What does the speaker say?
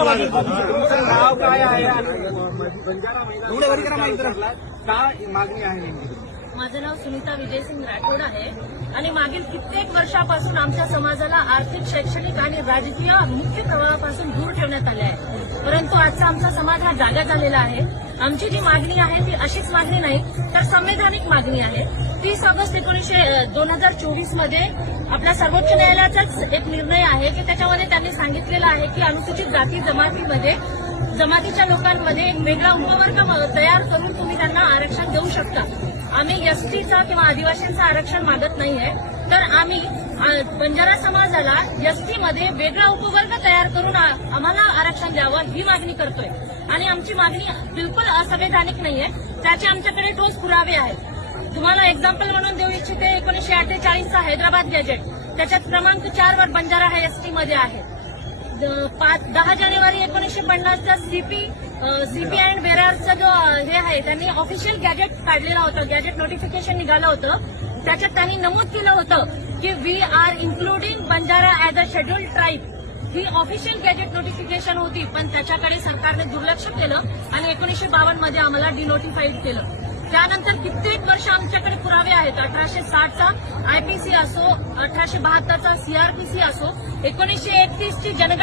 नाव काय आहे? एवढं वरी करा माहिती काय मागणी आहे नेमकी? माझं नाव सुनीता विजयसिंग राठोड आहे. आणि मागील कित्येक वर्षापासून आमच्या समाजाला आर्थिक शैक्षणिक आणि राजकीय मुख्य प्रवाहापासून दूर ठेवण्यात आले आहे. परंतु आजचा आमचा समाज हा जागा झालेला आहे. आमची जी मागणी आहे ती अशीच मागणी नाही तर संवैधानिक मागणी आहे. तीस ऑगस्ट एकोणीसशे दोन हजार चोवीसमध्ये आपल्या सर्वोच्च न्यायालयाचाच एक निर्णय आहे की त्याच्यामध्ये त्यांनी सांगितलेलं आहे की अनुसूचित जाती जमातीमध्ये जमातीच्या लोकांमध्ये एक वेगळा उपवर्ग म- तयार करून तुम्ही त्यांना आरक्षण देऊ शकता. आम्ही एसटीचा किंवा आदिवासींचं आरक्षण मागत नाहीये तर आम्ही बंजारा समाजाला एसटी मध्ये वेगळा उपवर्ग तयार करून आम्हाला आरक्षण द्यावं ही मागणी करतोय. आणि आमची मागणी बिलकुल असंवैधानिक नाहीये. त्याचे आमच्याकडे ठोस पुरावे आहेत. तुम्हाला एक्झाम्पल म्हणून देऊ इच्छिते एकोणीशे अठ्ठेचाळीसचा हैदराबाद गॅजेट त्याच्यात क्रमांक चार वर बंजारा हा एसटी मध्ये आहे पाच दहा जानेवारी एकोणीसशे पन्नासचा सीपी सीपी अँड बेरारचा जो हे आहे त्यांनी ऑफिशियल गॅजेट काढलेला होता. गॅजेट नोटिफिकेशन निघालं होतं. त्याच्यात त्यांनी नमूद केलं होतं की we are including Banjara as a scheduled tribe he official gazette notification होती पण त्याच्याकडे सरकारने दुर्लक्ष केलं आणि एकोणीसशे बावन्नमध्ये आम्हाला डिनोटिफाईड केलं. त्यानंतर कित्येक वर्ष आमच्याकडे पुरावे आहेत. अठराशे साठचा आयपीसी असो अठराशे बहात्तरचा सीआरपीसी असो एकोणीसशे एकतीसची जनगणना